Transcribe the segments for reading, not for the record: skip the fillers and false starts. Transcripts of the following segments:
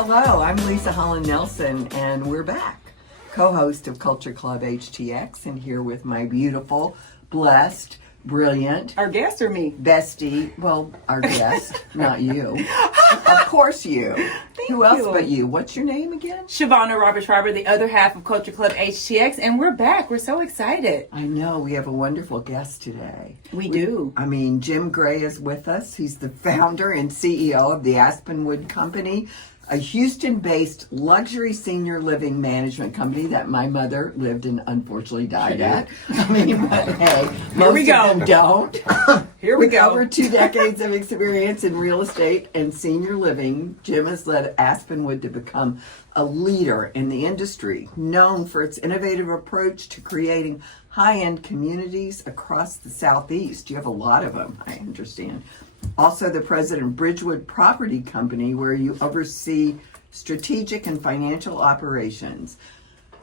Hello, I'm Leisa Holland-Nelson, and we're back. Co-host of Culture Club HTX, and here with my beautiful, blessed, brilliant... Our guest or me? Bestie. Well, our guest, not you. Of course you. Who else but you? What's your name again? Shavonnah Schreiber, the other half of Culture Club HTX, and we're back. We're so excited. I know. We have a wonderful guest today. We do. I mean, Jim Gray is with us. He's the founder and CEO of the Aspenwood Company, a Houston-based luxury senior living management company that my mother lived and unfortunately died at. I mean, but hey, most of them don't. Here we With go. over 2 decades of experience in real estate and senior living, Jim has led Aspenwood to become a leader in the industry, known for its innovative approach to creating high-end communities across the Southeast. You have a lot of them, I understand. Also the president of Bridgewood Property Company, where you oversee strategic and financial operations.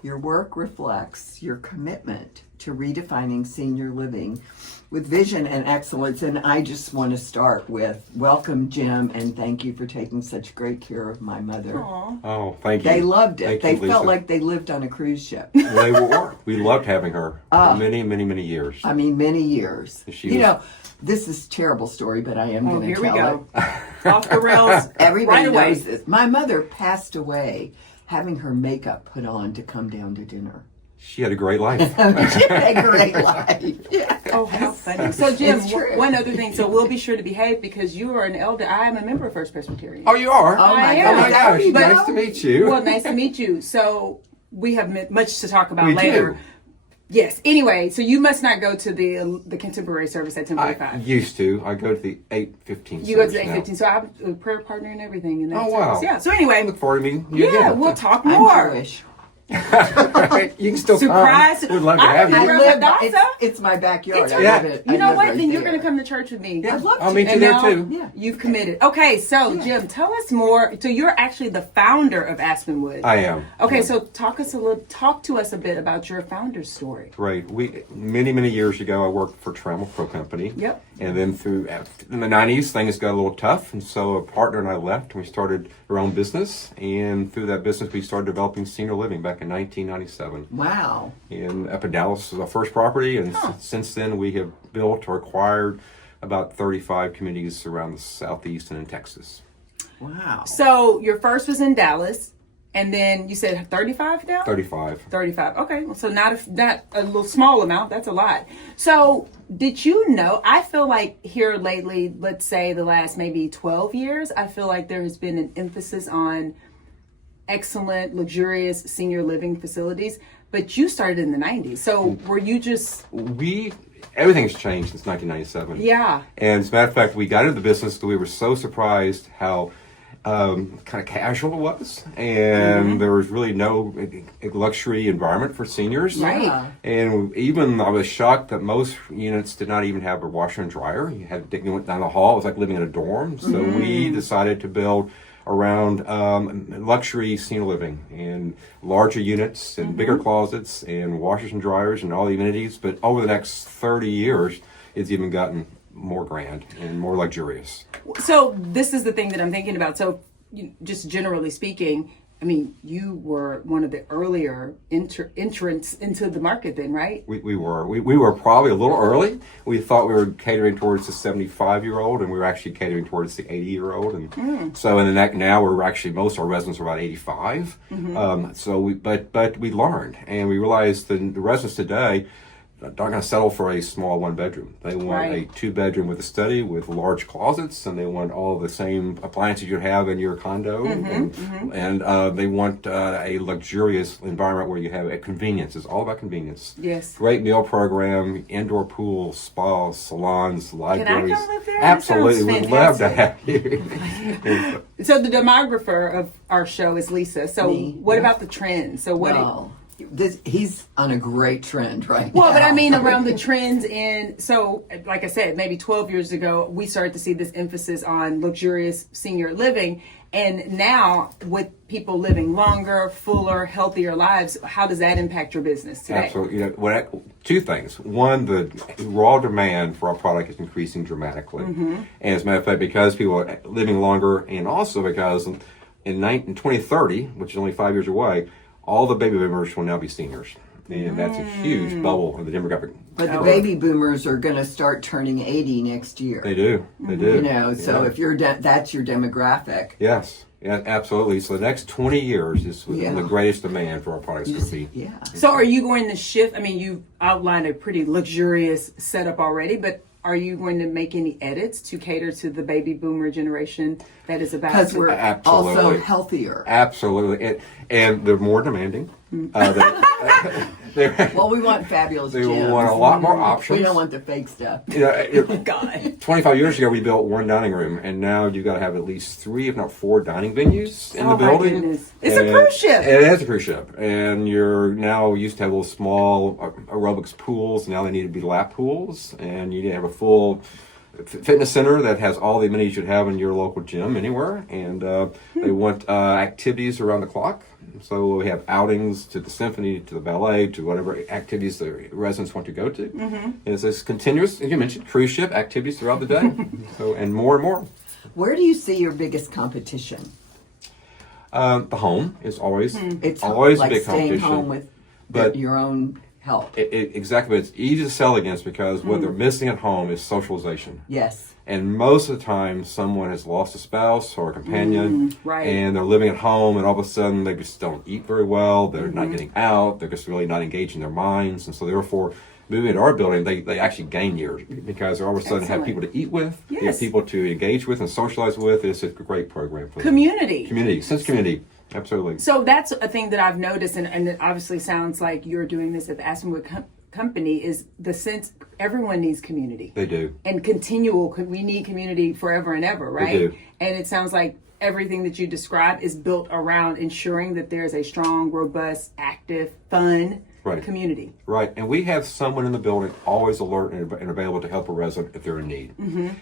Your work reflects your commitment to redefining senior living with vision and excellence. And I just want to start with welcome, Jim, and thank you for taking such great care of my mother. Aww. Oh, thank you. They loved it. Thank They you, felt Leisa. like they lived on a cruise ship. They were. We loved having her for many, many, many years. I mean, many years. She You was- know, this is a terrible story, but I am Oh, going to here we tell go. Off the rails. Everybody right away. knows this. My mother passed away having her makeup put on to come down to dinner. She had a great life. She had a great life. Yeah. Oh, how funny. So, Jim, It's true. one other thing. So, we'll be sure to behave because you are an elder. I am a member of First Presbyterian. Oh, you are? Oh, my I God. am. Oh, my gosh. You know? Nice to meet you. Well, nice to meet you. So, we have much to talk about We later. do. Yes. Anyway, so you must not go to the contemporary service at I 10:45. used to. I go to the 8:15 You go to the service now. 8:15. So I'm a prayer partner and everything. In that Oh, wow. service. Yeah. So anyway, I look forward to meeting you yeah, again. we'll talk I'm more. Jewish. Right. You can still Surprise. come. We'd love to I have live you. around live, Leisa. it's my backyard. It's I okay. live it. You I know live what? right Then you're there. going to come to church with me. I'd love I'll to. meet you And there now too. Yeah. You've committed. Okay, so Jim, tell us more. So you're actually the founder of Aspenwood. I am. Okay, Yeah. so talk to us a bit about your founder's story. Right. Many years ago, I worked for Trammell Pro Company. Yep. And then in the 90s, things got a little tough. And so a partner and I left and we started our own business. And through that business, we started developing senior living back in 1997. Wow. And up in Dallas was our first property. And since then, we have built or acquired about 35 communities around the Southeast and in Texas. Wow. So your first was in Dallas, and then you said 35 now? 35. 35. Okay, so not a little small amount. That's a lot. So did you know? I feel like here lately, let's say the last maybe 12 years, I feel like there has been an emphasis on excellent, luxurious senior living facilities. But you started in the 90s. So were you just? Everything's changed since 1997. Yeah. And as a matter of fact, we got into the business because we were so surprised how kind of casual it was, and there was really no luxury environment for seniors. Right. Yeah. And even I was shocked that most units did not even have a washer and dryer. You had to go down the hall. It was like living in a dorm. So we decided to build around luxury senior living and larger units and bigger closets and washers and dryers and all the amenities. But over the next 30 years, it's even gotten more grand and more luxurious. So this is the thing that I'm thinking about. So just generally speaking, I mean, you were one of the earlier entrants into the market then, right? We were probably a little early. We thought we were catering towards the 75-year-old, and we were actually catering towards the 80-year-old. And so in the now we're actually, most of our residents are about 85. But we learned, and we realized that the residents today not going to settle for a small 1-bedroom. They want a 2-bedroom with a study with large closets, and they want all the same appliances you have in your condo, and they want a luxurious environment where you have a convenience. It's all about convenience. Yes. Great meal program, indoor pool, spa, salons, libraries. Can I come live there? Absolutely, That sounds we'd love to fantastic. have you. So the demographer of our show is Leisa. So Me. what about the trends? So what? Well, he's on a great trend right Well, now. but I mean around the trends in, so like I said, maybe 12 years ago, we started to see this emphasis on luxurious senior living. And now with people living longer, fuller, healthier lives, how does that impact your business today? Absolutely. You know, two things. One, the raw demand for our product is increasing dramatically. And as a matter of fact, because people are living longer, and also because in 2030, which is only 5 years away, all the baby boomers will now be seniors. And that's a huge bubble in the demographic. But the baby boomers are going to start turning 80 next year. They do. They do. You know, so if you're that's your demographic. Yes. Yeah, absolutely. So the next 20 years is when the greatest demand for our products is going to be. Yeah. So are you going to shift? I mean, you outlined a pretty luxurious setup already, but are you going to make any edits to cater to the baby boomer generation that is about Because to... we're Absolutely. also healthier. Absolutely. And they're more demanding. Well, we want fabulous They gyms. want a lot more options. We don't want the fake stuff. You know, God. 25 years ago, we built one dining room, and now you've got to have at least 3, if not 4, dining venues in the building. My goodness. It's a cruise ship. It is a cruise ship, and you're now used to have little small aerobics pools. Now they need to be lap pools, and you need to have a full fitness center that has all the amenities you'd have in your local gym anywhere, and they want activities around the clock. So we have outings to the symphony, to the ballet, to whatever activities the residents want to go to. And it's this continuous, as you mentioned, cruise ship activities throughout the day, and more. Where do you see your biggest competition? The home is always It's always like a big staying competition. home with but your own help. Exactly, but it's easy to sell against because what they're missing at home is socialization. Yes. And most of the time, someone has lost a spouse or a companion, right. and they're living at home, and all of a sudden they just don't eat very well. They're not getting out. They're just really not engaging their minds, and so therefore, moving into our building, they actually gain years because they all of a sudden have people to eat with, they have Yes. people to engage with and socialize with. It's a great program for them. Community. Sense of community, absolutely. So that's a thing that I've noticed, and it obviously sounds like you're doing this at the Aspenwood Company, is the sense everyone needs community. They do. And continual, we need community forever and ever, right? They do. And it sounds like everything that you described is built around ensuring that there's a strong, robust, active, fun community. Right, and we have someone in the building always alert and available to help a resident if they're in need.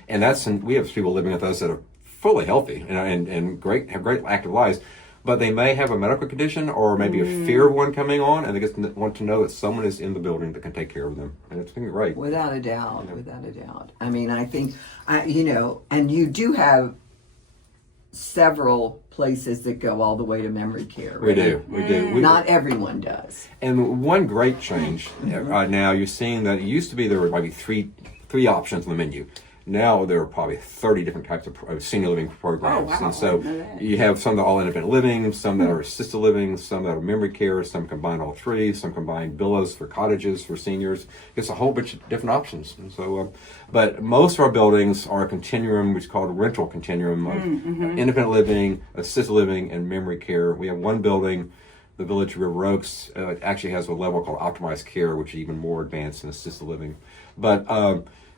And we have people living with us that are fully healthy and have great active lives, but they may have a medical condition or maybe a fear of one coming on, and they just want to know that someone is in the building that can take care of them, and it's been great. Without a doubt, without a doubt. I mean, I think, and you do have several places that go all the way to memory care. Right? We do. Not everyone does. And one great change now, you're seeing that it used to be there were maybe three options on the menu. Now there are probably 30 different types of senior living programs. Oh, wow. And so you have some that are all independent living, some that are assisted living, some that are memory care, some combine all three, some combine villas for cottages for seniors. It's a whole bunch of different options. And so, but most of our buildings are a continuum, which is called a rental continuum of independent living, assisted living, and memory care. We have one building, the Village of River Oaks, actually has a level called optimized care, which is even more advanced than assisted living. But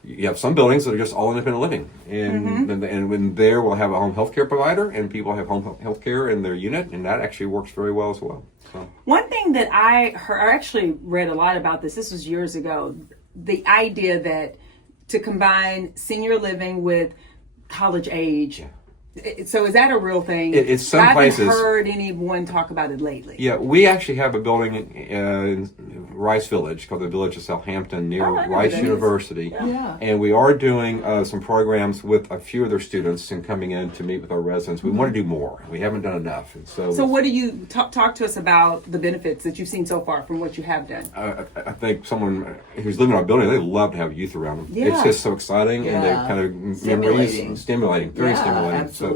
you have some buildings that are just all independent living, and when there we'll have a home health care provider, and people have home health care in their unit, and that actually works very well as well. So. One thing that I actually read a lot about this was years ago, the idea that to combine senior living with college age. Yeah. So is that a real thing? It's some I haven't places. heard anyone talk about it lately. Yeah, we actually have a building in Rice Village called the Village of Southampton near Rice University. Yeah. And we are doing some programs with a few of their students and coming in to meet with our residents. We want to do more. We haven't done enough. And so what do you talk to us about the benefits that you've seen so far from what you have done? I think someone who's living in our building, they love to have youth around them. Yeah. It's just so exciting, and they're kind of stimulating, very stimulating. Absolutely. So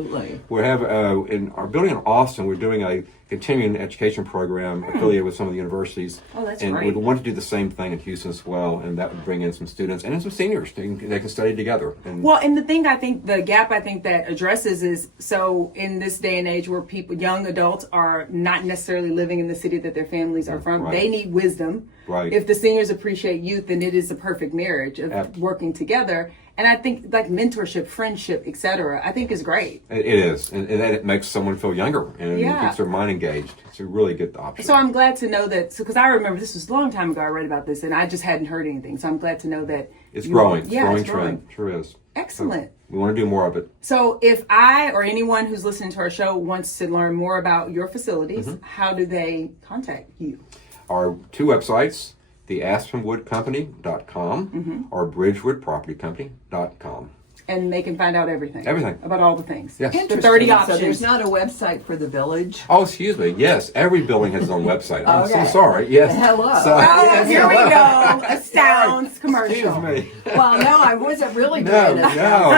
we have in our building in Austin, we're doing a continuing education program affiliated with some of the universities. Oh, that's and great. we want to do the same thing in Houston as well, and that would bring in some students and some seniors. They can study together. And the gap I think that addresses is, so in this day and age where young adults are not necessarily living in the city that their families are from, they need wisdom. Right. If the seniors appreciate youth, then it is a perfect marriage of working together. And I think like mentorship, friendship, etc., I think is great. It is, and it makes someone feel younger, and it keeps their mind engaged. It's a really good option. So I'm glad to know that, because I remember this was a long time ago I read about this, and I just hadn't heard anything. So I'm glad to know that it's growing. It's growing it's trend. Sure is. Excellent. So we want to do more of it. So if I or anyone who's listening to our show wants to learn more about your facilities, how do they contact you? Our two websites, the AspenwoodCompany.com or BridgewoodPropertyCompany.com. and they can find out everything. Everything. About all the things. Yes. The 30 So options. there's not a website for the village? Oh, excuse me. Yes, every building has its own website. I'm Okay. so sorry. Yes. Hello. So, Oh, here we hello. go. A sounds commercial. Excuse me. Well, no, I wasn't really doing No, a no.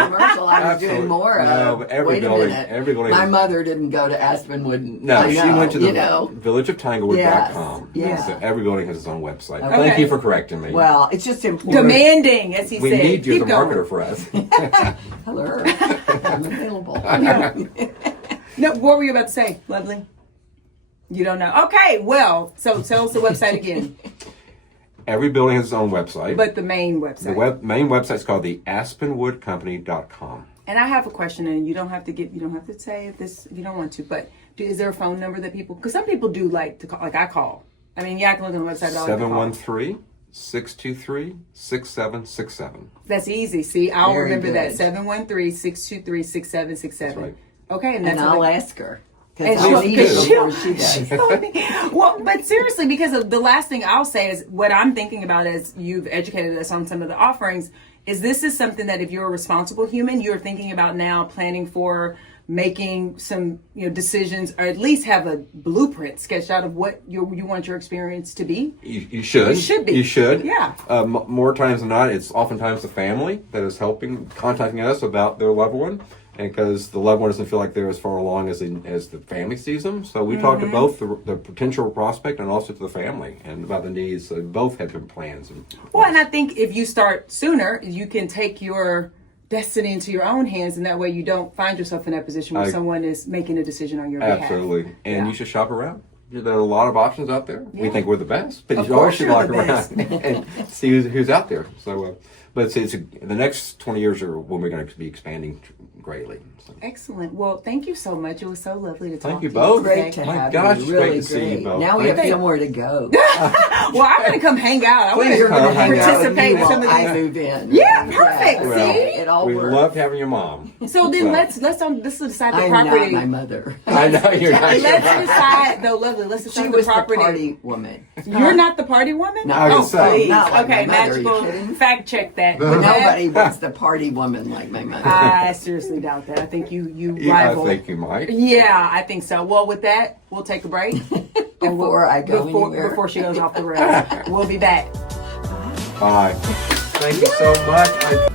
commercial. I was Absolutely. doing more of. No, but every wait building- a minute. every building My is- mother didn't go to Aspenwood. No, I she know, went to the you know. Village of Tanglewood.com. Yes, So yeah. every building has its own website. Okay. Thank you for correcting me. Well, it's just important. Demanding, as he we said. need you as Keep a going. marketer for us. Hello, I'm available. No, what were you about to say, Lovely? You don't know. Okay, well, so tell us the website again. Every building has its own website. But the main the website. main website is called the AspenwoodCompany.com. And I have a question, and you don't have to say if you don't want to, but is there a phone number that people, because some people do like to call, like I call. I mean, yeah, I can look on the website. But I like to call. 713-623-6767. That's easy. See, I'll Very remember that. good. 713-623-6767. That's right. Okay, and And that's I'll what ask her. And Because I'll she'll- need it she'll- before she does. well, but seriously, because of the last thing I'll say is what I'm thinking about as you've educated us on some of the offerings is this is something that if you're a responsible human, you're thinking about now planning for making some decisions, or at least have a blueprint sketched out of what you want your experience to be. You should. You should be. You should. Yeah. More times than not, it's oftentimes the family that is contacting us about their loved one, and because the loved one doesn't feel like they're as far along as the family sees them. So we talk to both the potential prospect and also to the family and about the needs. So both have been plans. Well, and I think if you start sooner, you can take your destiny into your own hands, and that way you don't find yourself in that position where someone is making a decision on your behalf. Absolutely. And Yeah. you should shop around. There are a lot of options out there. We Yeah. think we're the best, but Of you always course should you're look the around and see who's out there. So, but it's the next 20 years are when we're going to be expanding greatly. So. Excellent. Well, thank you so much. It was so lovely to talk Thank you to both. today. Great to My have gosh, you. it's Really great to see you both. Now we have Thank you. somewhere to go. Well, I'm going to come hang out. I want Please to come hang out. participate in While some of I these. move in. Yeah, perfect. Well, See? It all We works. loved having your mom. So then So- let's decide the I'm property. not my mother. I know you're not. Let's decide. No, lovely. Let's decide She the was the property. party woman. You're not the party woman? No, I was oh, gonna say. please. Not like Okay, my mother, are you magical. kidding? Fact check that. Nobody was the party woman like my mother. I seriously doubt that. I think you Yeah, I rival. think you might. Yeah, I think so. Well, with that, we'll take a break. And Before I go anywhere. Before she goes off the rails. We'll be back. Bye. Thank you so much.